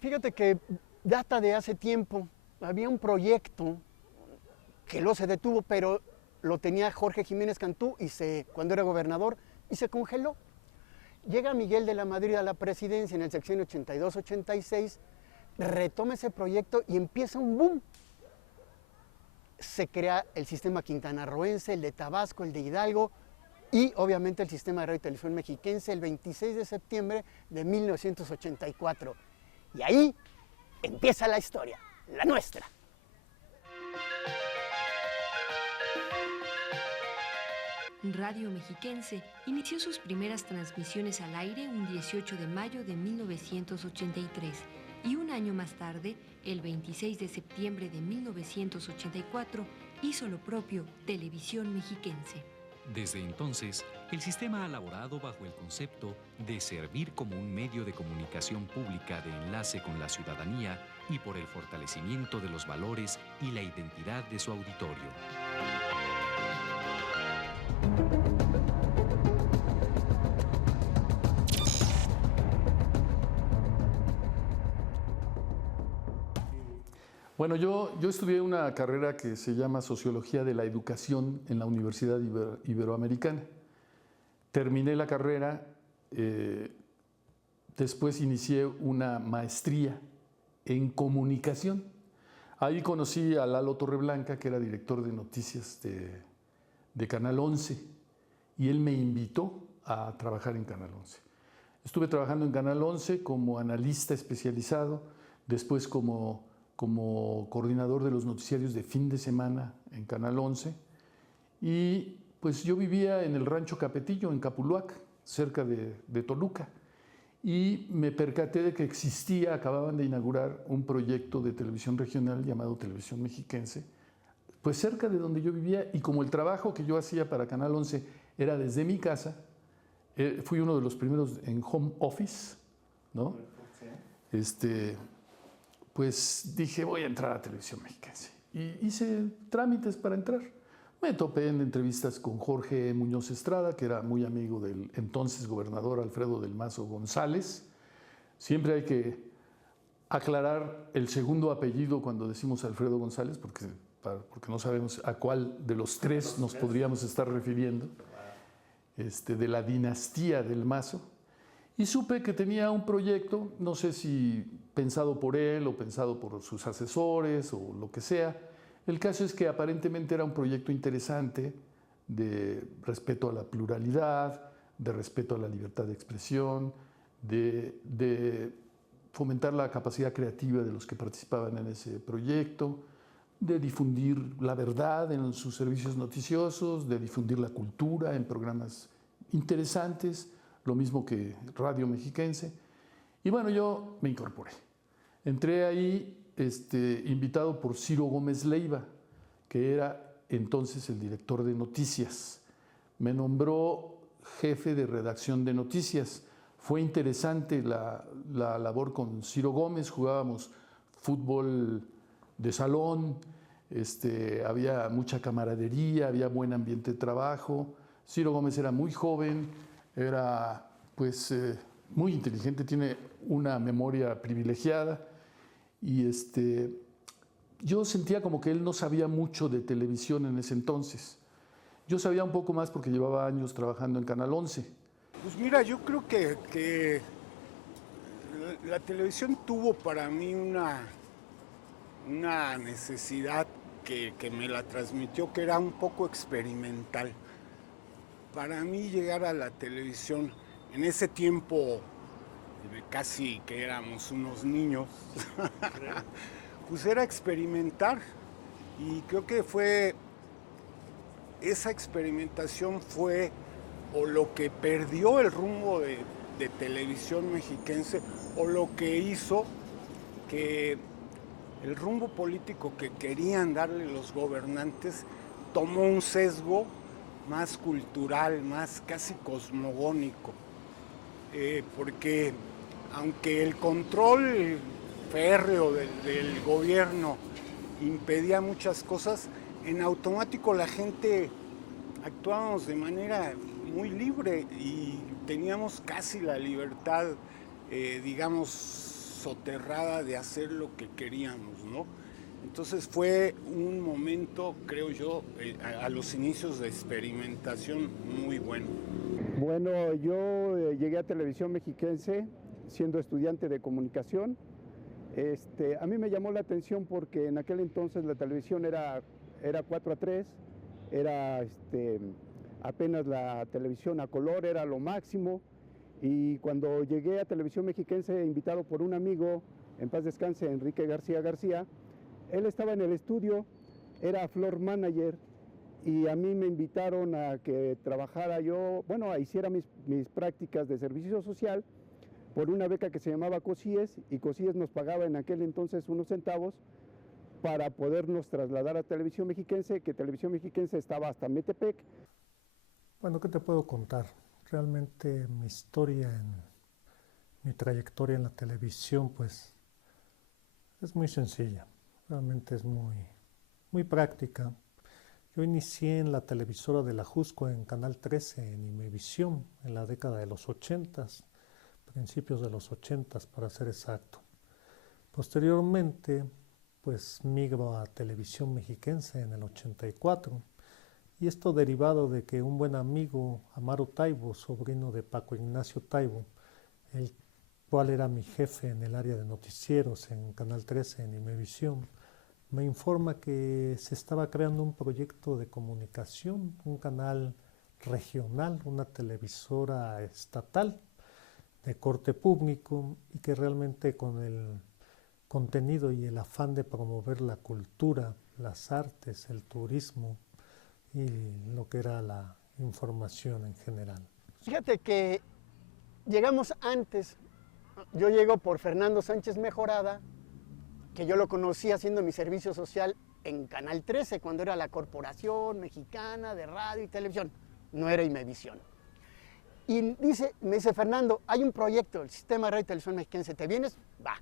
Fíjate que data de hace tiempo. Había un proyecto que luego se detuvo, pero lo tenía Jorge Jiménez Cantú cuando era gobernador y se congeló. Llega Miguel de la Madrid a la presidencia en el sexenio 82-86, retoma ese proyecto y empieza un boom. Se crea el sistema quintanarroense, el de Tabasco, el de Hidalgo y obviamente el sistema de radio y televisión mexiquense el 26 de septiembre de 1984. Y ahí empieza la historia, la nuestra. Radio Mexiquense inició sus primeras transmisiones al aire un 18 de mayo de 1983 y un año más tarde, el 26 de septiembre de 1984, hizo lo propio Televisión Mexiquense. Desde entonces, el sistema ha laborado bajo el concepto de servir como un medio de comunicación pública de enlace con la ciudadanía y por el fortalecimiento de los valores y la identidad de su auditorio. Bueno, yo estudié una carrera que se llama Sociología de la Educación en la Universidad Iberoamericana. Terminé la carrera, después inicié una maestría en comunicación. Ahí conocí a Lalo Torreblanca, que era director de noticias de Canal 11, y él me invitó a trabajar en Canal 11. Estuve trabajando en Canal 11 como analista especializado, después como coordinador de los noticiarios de fin de semana en Canal 11, y pues yo vivía en el Rancho Capetillo, en Capuluac, cerca de Toluca, y me percaté de que acababan de inaugurar un proyecto de televisión regional llamado Televisión Mexiquense, pues cerca de donde yo vivía, y como el trabajo que yo hacía para Canal 11 era desde mi casa, fui uno de los primeros en home office, ¿no? Pues dije, voy a entrar a Televisión Mexiquense. Y hice trámites para entrar. Me topé en entrevistas con Jorge Muñoz Estrada, que era muy amigo del entonces gobernador Alfredo del Mazo González. Siempre hay que aclarar el segundo apellido cuando decimos Alfredo González, porque no sabemos a cuál de los tres nos podríamos estar refiriendo, de la dinastía del Mazo. Y supe que tenía un proyecto, no sé si pensado por él o pensado por sus asesores o lo que sea. El caso es que aparentemente era un proyecto interesante de respeto a la pluralidad, de respeto a la libertad de expresión, de fomentar la capacidad creativa de los que participaban en ese proyecto, de difundir la verdad en sus servicios noticiosos, de difundir la cultura en programas interesantes, lo mismo que Radio Mexiquense. Y bueno, yo me incorporé. Entré ahí invitado por Ciro Gómez Leiva, que era entonces el director de noticias. Me nombró jefe de redacción de noticias. Fue interesante la labor con Ciro Gómez, jugábamos fútbol de salón, había mucha camaradería, había buen ambiente de trabajo. Ciro Gómez era muy joven, era pues muy inteligente, tiene una memoria privilegiada y yo sentía como que él no sabía mucho de televisión en ese entonces. Yo sabía un poco más porque llevaba años trabajando en Canal 11. Pues mira, yo creo que la televisión tuvo para mí una necesidad que me la transmitió, que era un poco experimental. Para mí llegar a la televisión en ese tiempo, casi que éramos unos niños, pues era experimentar, y creo que esa experimentación fue o lo que perdió el rumbo de Televisión Mexiquense, o lo que hizo que el rumbo político que querían darle los gobernantes tomó un sesgo más cultural, más casi cosmogónico, porque aunque el control férreo del gobierno impedía muchas cosas, en automático la gente actuábamos de manera muy libre y teníamos casi la libertad, digamos, soterrada de hacer lo que queríamos, ¿no? Entonces fue un momento, creo yo, a los inicios de experimentación muy bueno. Bueno, yo llegué a Televisión Mexiquense siendo estudiante de comunicación. A mí me llamó la atención porque en aquel entonces la televisión era 4:3, era apenas la televisión a color, era lo máximo. Y cuando llegué a Televisión Mexiquense, invitado por un amigo, en paz descanse, Enrique García García, él estaba en el estudio, era floor manager, y a mí me invitaron a que trabajara yo, hiciera mis prácticas de servicio social por una beca que se llamaba COSIES, y COSIES nos pagaba en aquel entonces unos centavos para podernos trasladar a Televisión Mexiquense, que Televisión Mexiquense estaba hasta Metepec. Bueno, ¿qué te puedo contar? Realmente mi historia, mi trayectoria en la televisión, pues es muy sencilla, realmente es muy práctica. Yo inicié en la televisora de la Jusco en Canal 13, en Imevisión, en la década de los 80s, principios de los 80s para ser exacto. Posteriormente, pues migro a Televisión Mexiquense en el 84, y esto derivado de que un buen amigo, Amaro Taibo, sobrino de Paco Ignacio Taibo, el cual era mi jefe en el área de noticieros en Canal 13, en Imevisión, me informa que se estaba creando un proyecto de comunicación, un canal regional, una televisora estatal de corte público, y que realmente con el contenido y el afán de promover la cultura, las artes, el turismo y lo que era la información en general. Fíjate que llegamos antes. Yo llego por Fernando Sánchez Mejorada, que yo lo conocí haciendo mi servicio social en Canal 13, cuando era la Corporación Mexicana de Radio y Televisión, no era Imevisión. Y me dice, Fernando, hay un proyecto, el Sistema de Radio y Televisión Mexiquense, ¿te vienes? Va.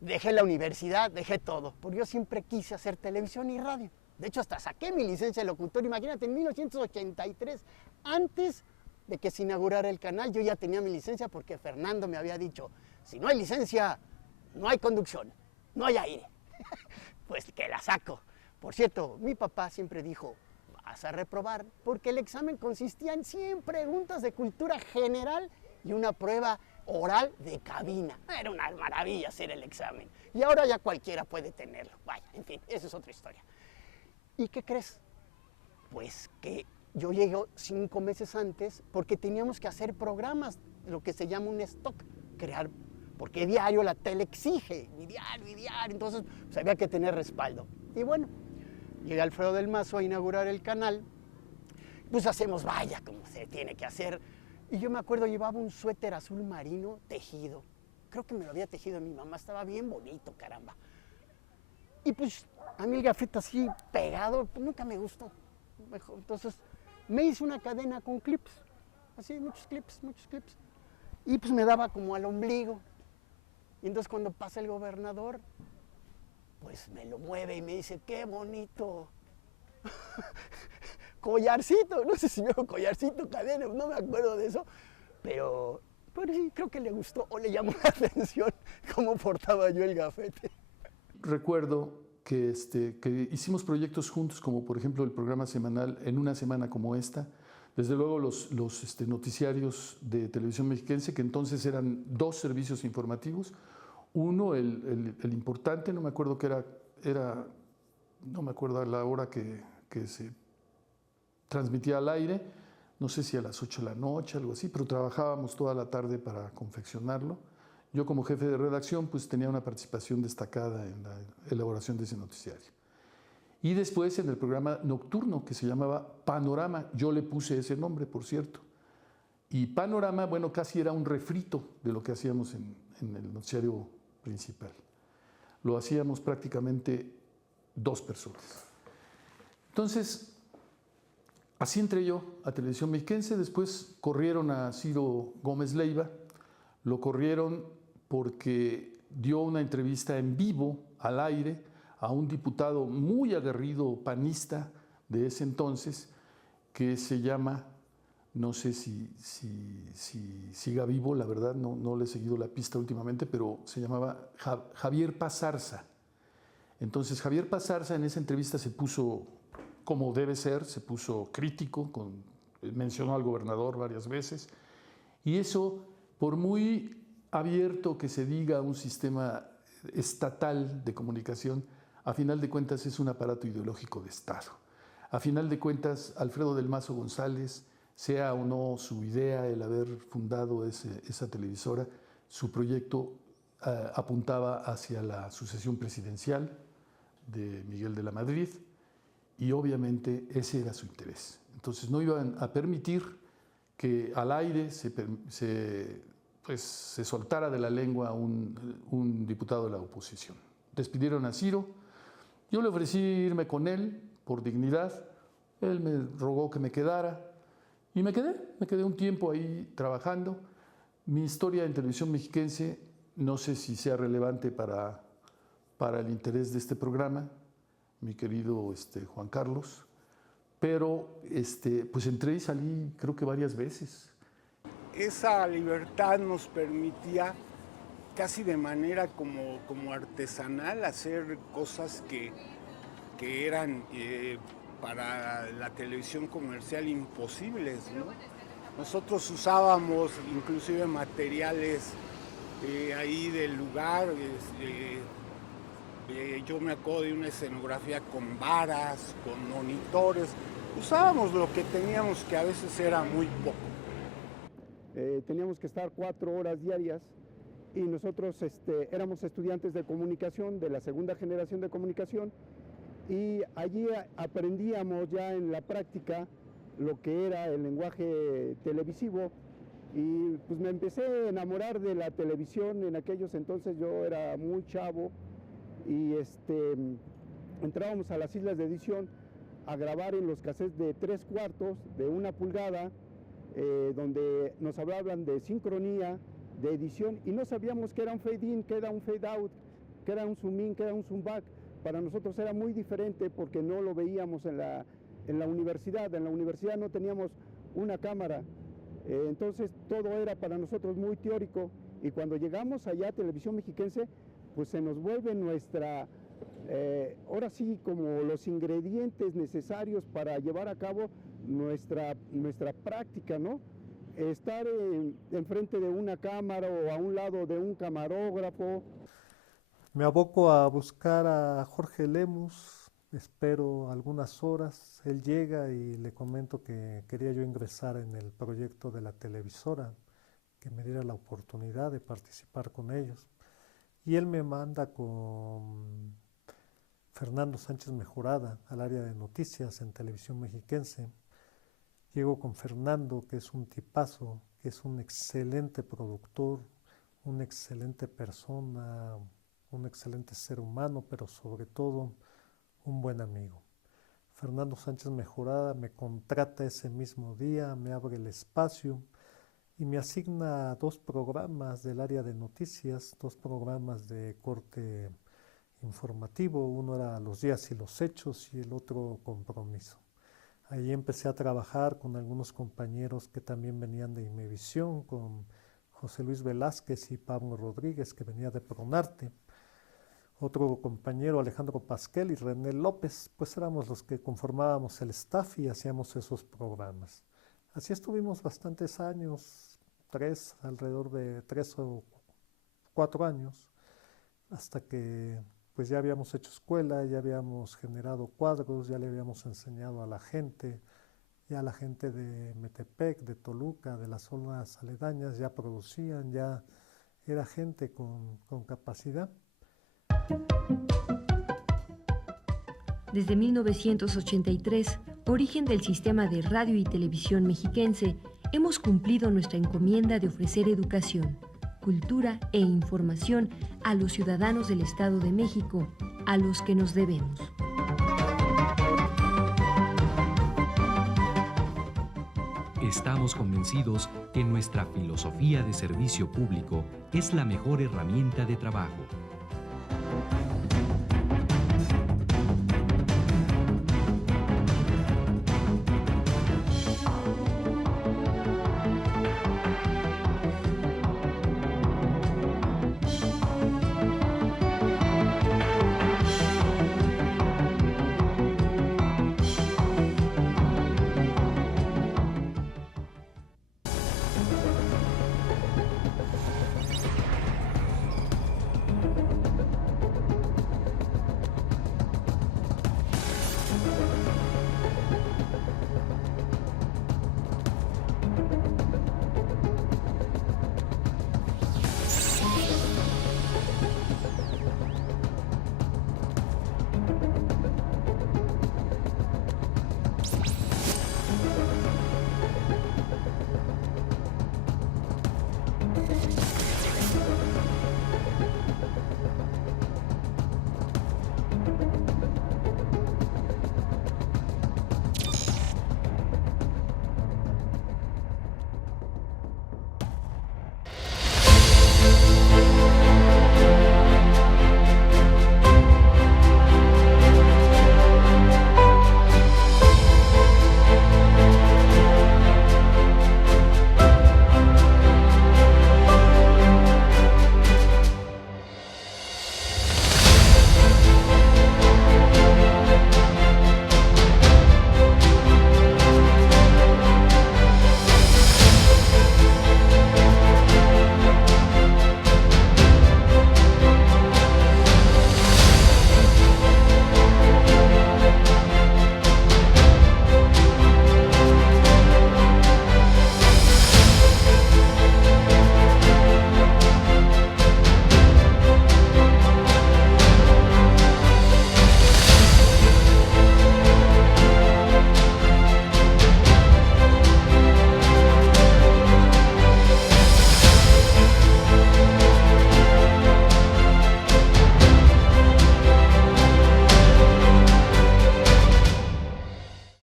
Dejé la universidad, dejé todo, porque yo siempre quise hacer televisión y radio. De hecho, hasta saqué mi licencia de locutor, imagínate, en 1983, antes de que se inaugurara el canal, yo ya tenía mi licencia porque Fernando me había dicho, si no hay licencia, no hay conducción, no hay aire. Pues que la saco. Por cierto, mi papá siempre dijo, vas a reprobar, porque el examen consistía en 100 preguntas de cultura general y una prueba oral de cabina. Era una maravilla hacer el examen. Y ahora ya cualquiera puede tenerlo. Vaya, en fin, esa es otra historia. ¿Y qué crees? Pues que yo llego 5 meses antes porque teníamos que hacer programas, lo que se llama un stock, crear, porque diario la tele exige, y diario, entonces pues había que tener respaldo. Y bueno, llega Alfredo del Mazo a inaugurar el canal, pues hacemos, vaya, como se tiene que hacer. Y yo me acuerdo, llevaba un suéter azul marino tejido. Creo que me lo había tejido mi mamá, estaba bien bonito, caramba. Y pues a mí el gafete así pegado, pues nunca me gustó. Entonces me hice una cadena con clips, así, muchos clips. Y pues me daba como al ombligo. Y entonces cuando pasa el gobernador, pues me lo mueve y me dice, qué bonito collarcito, no sé si me dijo collarcito, cadena, no me acuerdo de eso, pero sí, creo que le gustó o le llamó la atención cómo portaba yo el gafete. Recuerdo que hicimos proyectos juntos, como por ejemplo el programa semanal En una semana como esta. Desde luego los noticiarios de Televisión Mexiquense, que entonces eran 2 servicios informativos. Uno, el importante, no me acuerdo qué era, no me acuerdo a la hora que se transmitía al aire, no sé si a las 8 de la noche, algo así, pero trabajábamos toda la tarde para confeccionarlo. Yo como jefe de redacción pues tenía una participación destacada en la elaboración de ese noticiario. Y después en el programa nocturno que se llamaba Panorama, yo le puse ese nombre, por cierto. Y Panorama, bueno, casi era un refrito de lo que hacíamos en el noticiario principal. Lo hacíamos prácticamente 2 personas. Entonces, así entré yo a Televisión Mexiquense. Después corrieron a Ciro Gómez Leiva. Lo corrieron porque dio una entrevista en vivo, al aire, a un diputado muy aguerrido panista de ese entonces, que se llama No sé si siga vivo, la verdad, no le he seguido la pista últimamente, pero se llamaba Javier Pazarza. Entonces Javier Pazarza en esa entrevista se puso como debe ser, se puso crítico, mencionó al gobernador varias veces, y eso, por muy abierto que se diga un sistema estatal de comunicación, a final de cuentas es un aparato ideológico de Estado. A final de cuentas, Alfredo del Mazo González, sea o no su idea el haber fundado esa televisora, su proyecto apuntaba hacia la sucesión presidencial de Miguel de la Madrid, y obviamente ese era su interés. Entonces no iban a permitir que al aire se soltara de la lengua un diputado de la oposición. Despidieron a Ciro, yo le ofrecí irme con él por dignidad, él me rogó que me quedara y me quedé un tiempo ahí trabajando. Mi historia en Televisión Mexiquense no sé si sea relevante para el interés de este programa, mi querido Juan Carlos, pero pues entré y salí creo que varias veces. Esa libertad nos permitía casi de manera como artesanal hacer cosas que eran para la televisión comercial imposibles, ¿no? Nosotros usábamos inclusive materiales ahí del lugar. Yo me acuerdo de una escenografía con varas, con monitores. Usábamos lo que teníamos, que a veces era muy poco. Teníamos que estar 4 horas diarias y nosotros éramos estudiantes de comunicación, de la segunda generación de comunicación, y allí aprendíamos ya en la práctica lo que era el lenguaje televisivo, y pues me empecé a enamorar de la televisión. En aquellos entonces yo era muy chavo y entrábamos a las islas de edición a grabar en los cassettes de 3/4 de 1 pulgada, donde nos hablaban de sincronía, de edición, y no sabíamos qué era un fade in, qué era un fade out, qué era un zoom in, qué era un zoom back. Para nosotros era muy diferente porque no lo veíamos en la universidad. En la universidad no teníamos una cámara, entonces todo era para nosotros muy teórico, y cuando llegamos allá a Televisión Mexiquense, pues se nos vuelve nuestra, ahora sí, como los ingredientes necesarios para llevar a cabo nuestra práctica, ¿no? Estar enfrente de una cámara o a un lado de un camarógrafo. Me aboco a buscar a Jorge Lemus, espero algunas horas, él llega y le comento que quería yo ingresar en el proyecto de la televisora, que me diera la oportunidad de participar con ellos. Y él me manda con Fernando Sánchez Mejorada al área de noticias en Televisión Mexiquense. Llego con Fernando, que es un tipazo, que es un excelente productor, una excelente persona, un excelente ser humano, pero sobre todo un buen amigo. Fernando Sánchez Mejorada me contrata ese mismo día, me abre el espacio y me asigna 2 programas del área de noticias, 2 programas de corte informativo. Uno era Los días y los hechos y el otro Compromiso. Ahí empecé a trabajar con algunos compañeros que también venían de Imevisión, con José Luis Velázquez y Pablo Rodríguez, que venía de Pronarte. Otro compañero, Alejandro Pasquel, y René López, pues éramos los que conformábamos el staff y hacíamos esos programas. Así estuvimos bastantes años, alrededor de 3 o 4 años, hasta que pues ya habíamos hecho escuela, ya habíamos generado cuadros, ya le habíamos enseñado a la gente, ya la gente de Metepec, de Toluca, de las zonas aledañas, ya producían, ya era gente con capacidad. Desde 1983, origen del sistema de radio y televisión mexiquense, hemos cumplido nuestra encomienda de ofrecer educación, cultura e información a los ciudadanos del Estado de México, a los que nos debemos. Estamos convencidos que nuestra filosofía de servicio público es la mejor herramienta de trabajo.